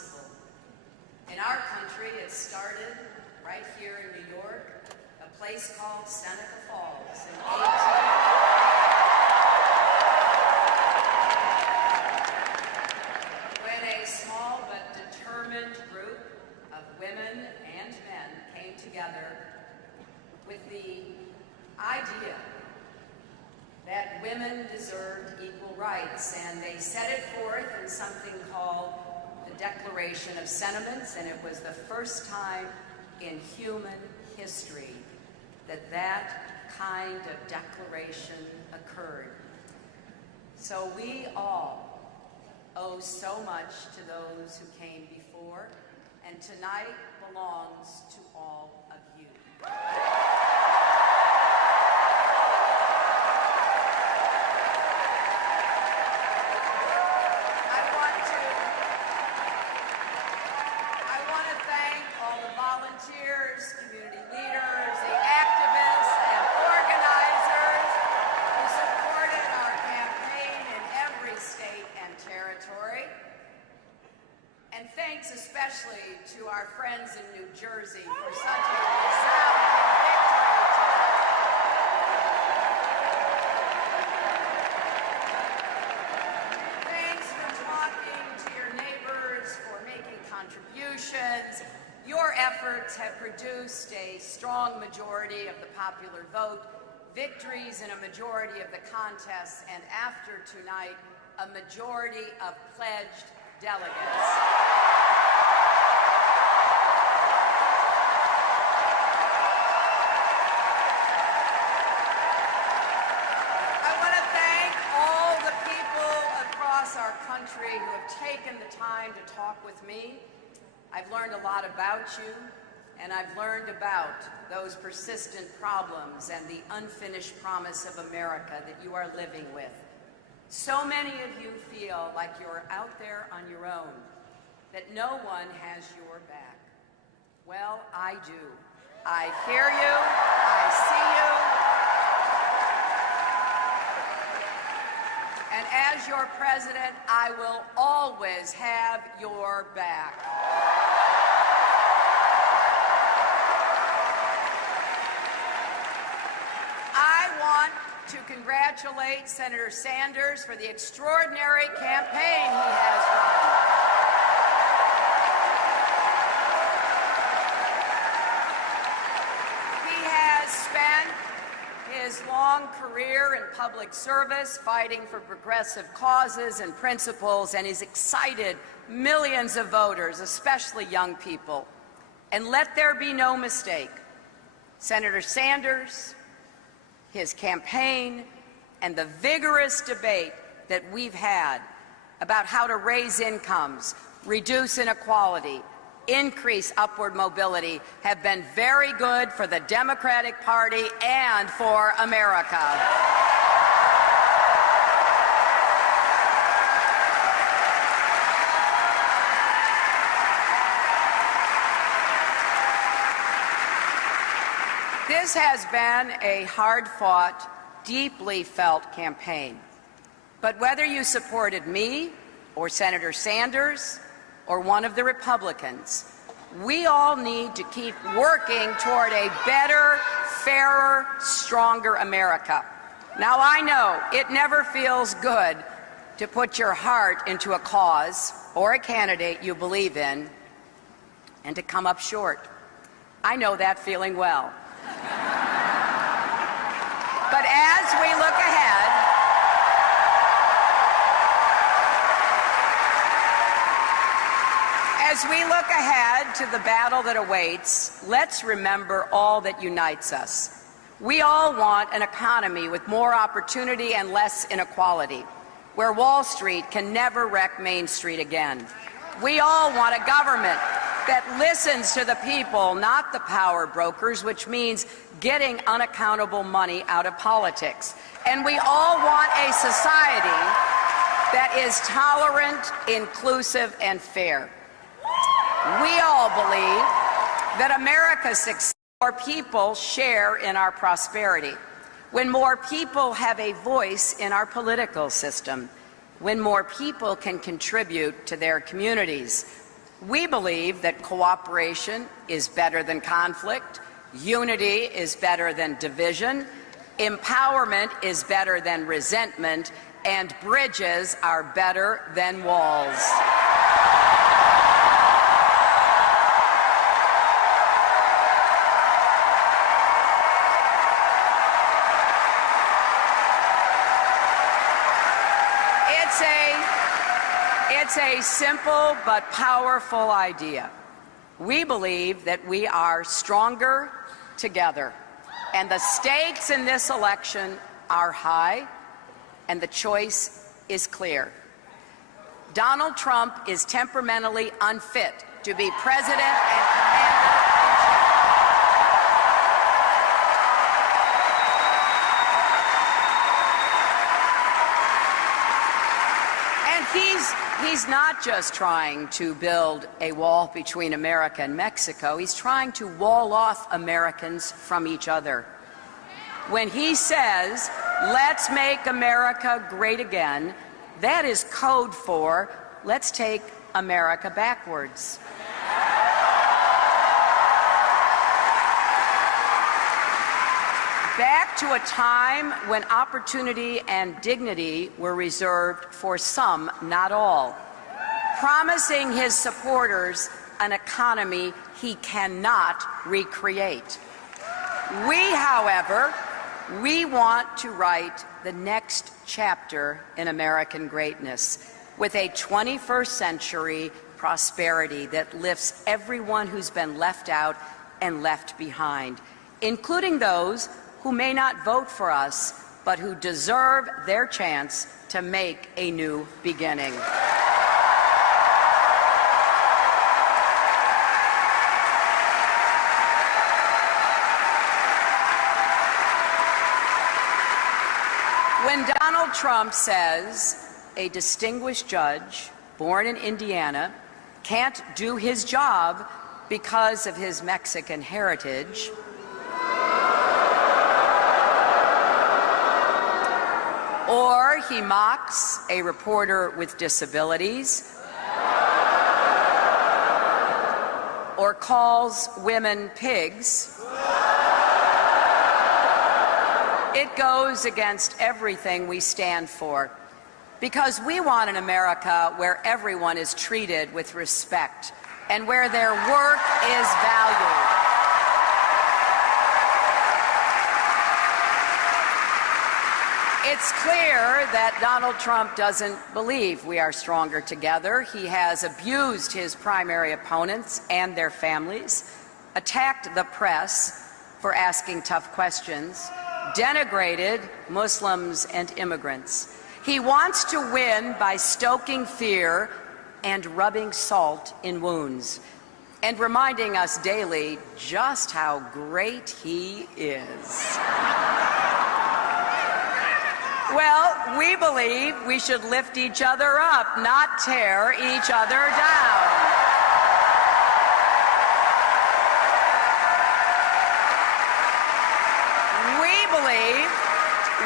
possible. In our country, it started right here in New York, a place called Seneca Falls in 18... when a small but determined group of women and men came together with the idea that women deserved equal rights, and they set it forth in something called the Declaration of Sentiments, and it was the first time in human history that that kind of declaration occurred. So we all owe so much to those who came before, and tonight belongs to all of you. Community leaders, the activists and organizers who supported our campaign in every state and territory. And thanks especially to our friends in New Jersey for such a resounding victory today. Thanks for talking to your neighbors, for making contributions. Your efforts have produced a strong majority of the popular vote, victories in a majority of the contests, and after tonight, a majority of pledged delegates. I want to thank all the people across our country who have taken the time to talk with me. I've learned a lot about you, and I've learned about those persistent problems and the unfinished promise of America that you are living with. So many of you feel like you're out there on your own, that no one has your back. Well, I do. I hear you, I see you, and as your president, I will always have your back. To congratulate Senator Sanders for the extraordinary campaign he has run. He has spent his long career in public service fighting for progressive causes and principles, and he's excited millions of voters, especially young people. And let there be no mistake, Senator Sanders, his campaign, and the vigorous debate that we've had about how to raise incomes, reduce inequality, increase upward mobility have been very good for the Democratic Party and for America. This has been a hard-fought, deeply felt campaign. But whether you supported me or Senator Sanders or one of the Republicans, we all need to keep working toward a better, fairer, stronger America. Now, I know it never feels good to put your heart into a cause or a candidate you believe in and to come up short. I know that feeling well. But as we look ahead to the battle that awaits, let's remember all that unites us. We all want an economy with more opportunity and less inequality, where Wall Street can never wreck Main Street again. We all want a government that listens to the people, not the power brokers, which means getting unaccountable money out of politics. And we all want a society that is tolerant, inclusive, and fair. We all believe that America's success when more people share in our prosperity, when more people have a voice in our political system, when more people can contribute to their communities. We believe that cooperation is better than conflict, unity is better than division, empowerment is better than resentment, and bridges are better than walls. It's a simple but powerful idea. We believe that we are stronger together, and the stakes in this election are high, and the choice is clear. Donald Trump is temperamentally unfit to be president and commander-in-chief. He's not just trying to build a wall between America and Mexico. He's trying to wall off Americans from each other. When he says, "Let's make America great again," that is code for, let's take America backwards. Back to a time when opportunity and dignity were reserved for some, not all, promising his supporters an economy he cannot recreate. We, however, we want to write the next chapter in American greatness with a 21st century prosperity that lifts everyone who's been left out and left behind, including those who may not vote for us, but who deserve their chance to make a new beginning. When Donald Trump says a distinguished judge born in Indiana can't do his job because of his Mexican heritage, or he mocks a reporter with disabilities, or calls women pigs, it goes against everything we stand for, because we want an America where everyone is treated with respect and where their work is valued. It's clear that Donald Trump doesn't believe we are stronger together. He has abused his primary opponents and their families, attacked the press for asking tough questions, denigrated Muslims and immigrants. He wants to win by stoking fear and rubbing salt in wounds, and reminding us daily just how great he is. Well, we believe we should lift each other up, not tear each other down.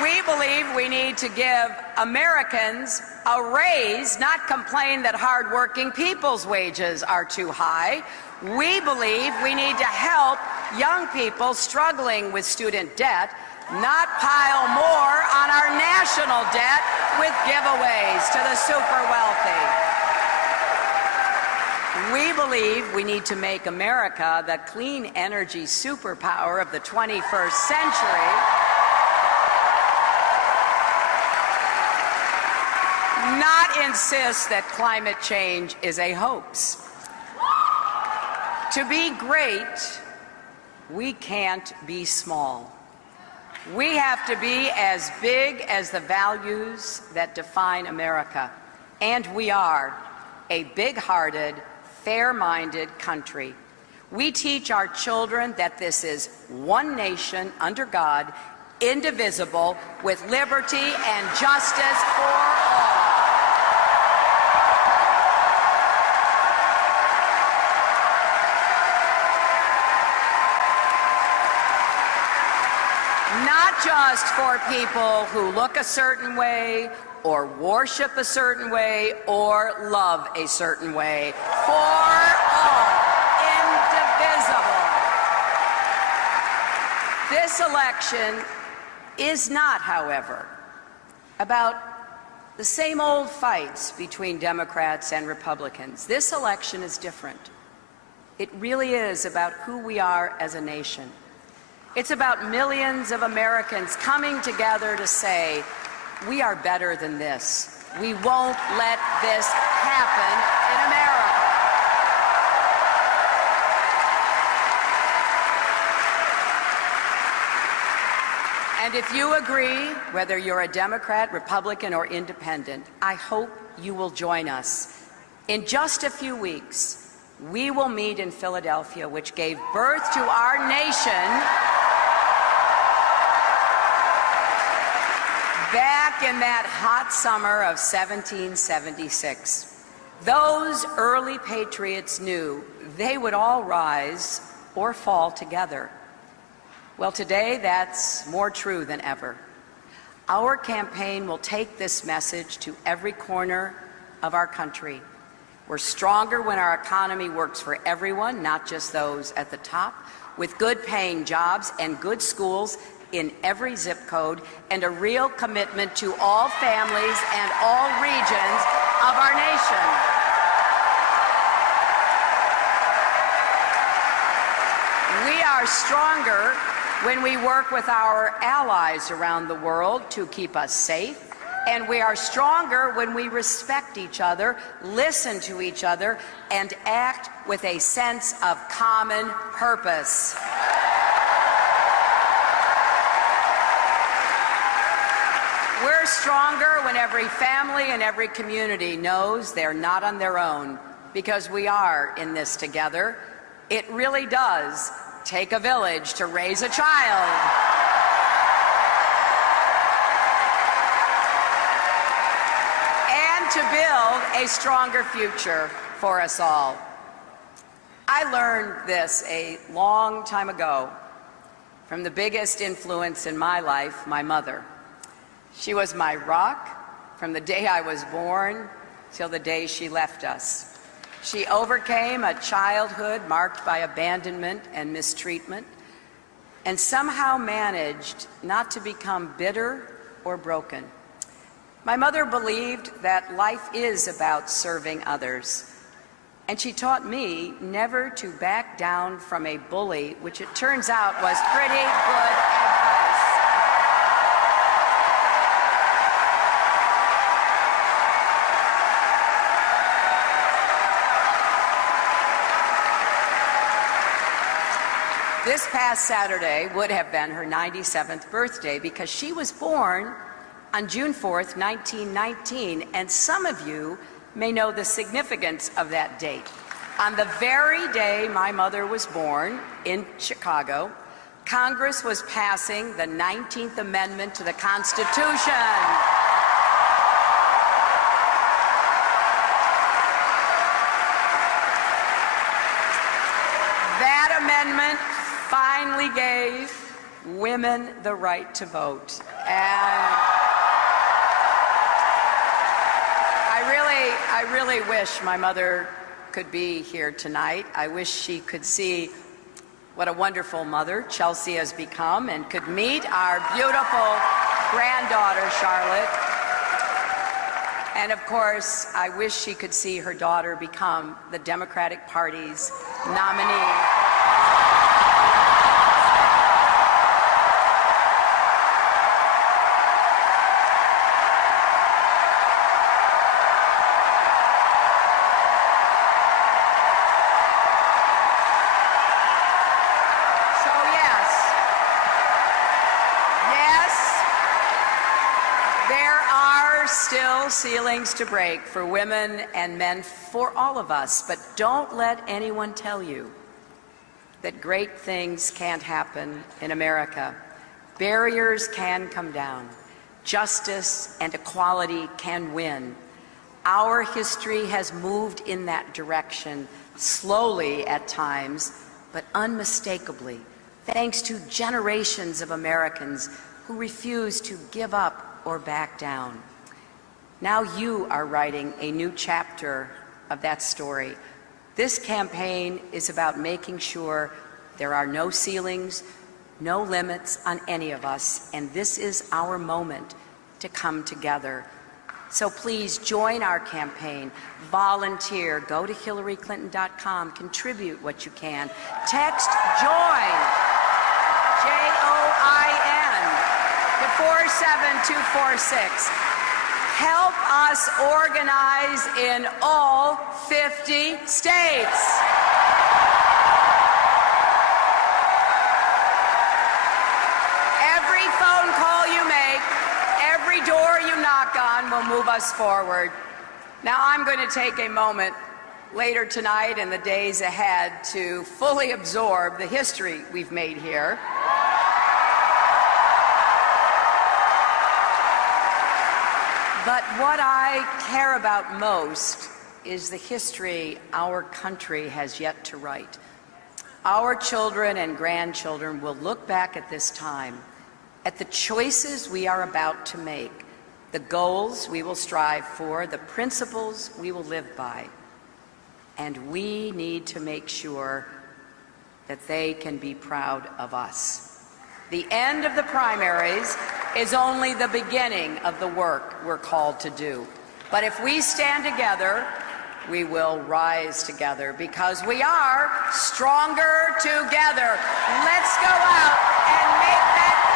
We believe we need to give Americans a raise, not complain that hardworking people's wages are too high. We believe we need to help young people struggling with student debt, not pile more on our national debt with giveaways to the super wealthy. We believe we need to make America the clean energy superpower of the 21st century, not insist that climate change is a hoax. To be great, we can't be small. We have to be as big as the values that define America. And we are a big-hearted, fair-minded country. We teach our children that this is one nation under God, indivisible, with liberty and justice for all. Not just for people who look a certain way or worship a certain way, or love a certain way. For all, indivisible. This election is not, however, about the same old fights between Democrats and Republicans. This election is different. It really is about who we are as a nation. It's about millions of Americans coming together to say, we are better than this. We won't let this happen in America. And if you agree, whether you're a Democrat, Republican, or Independent, I hope you will join us. In just a few weeks, we will meet in Philadelphia, which gave birth to our nation back in that hot summer of 1776. Those early patriots knew they would all rise or fall together. Well, today that's more true than ever. Our campaign will take this message to every corner of our country. We're stronger when our economy works for everyone, not just those at the top, with good paying jobs and good schools in every zip code, and a real commitment to all families and all regions of our nation. We are stronger when we work with our allies around the world to keep us safe, and we are stronger when we respect each other, listen to each other, and act with a sense of common purpose. We're stronger when every family and every community knows they're not on their own, because we are in this together. It really does take a village to raise a child. And to build a stronger future for us all. I learned this a long time ago from the biggest influence in my life, my mother. She was my rock from the day I was born till the day she left us. She overcame a childhood marked by abandonment and mistreatment, and somehow managed not to become bitter or broken. My mother believed that life is about serving others, and she taught me never to back down from a bully, which it turns out was pretty good advice. This past Saturday would have been her 97th birthday, because she was born on June 4th, 1919, and some of you may know the significance of that date. On the very day my mother was born in Chicago, Congress was passing the 19th Amendment to the Constitution. That amendment finally gave women the right to vote. And I really wish my mother could be here tonight. I wish she could see what a wonderful mother Chelsea has become, and could meet our beautiful granddaughter, Charlotte. And of course, I wish she could see her daughter become the Democratic Party's nominee. Still ceilings to break for women and men, for all of us, but don't let anyone tell you that great things can't happen in America. Barriers can come down. Justice and equality can win. Our history has moved in that direction, slowly at times, but unmistakably, thanks to generations of Americans who refuse to give up or back down. Now you are writing a new chapter of that story. This campaign is about making sure there are no ceilings, no limits on any of us, and this is our moment to come together. So please join our campaign, volunteer, go to HillaryClinton.com, contribute what you can. Text JOIN, J-O-I-N, to 47246. Help us organize in all 50 states. Every phone call you make, every door you knock on will move us forward. Now I'm going to take a moment later tonight and the days ahead to fully absorb the history we've made here. But what I care about most is the history our country has yet to write. Our children and grandchildren will look back at this time, at the choices we are about to make, the goals we will strive for, the principles we will live by. And we need to make sure that they can be proud of us. The end of the primaries is only the beginning of the work we're called to do. But if we stand together, we will rise together because we are stronger together. Let's go out and make that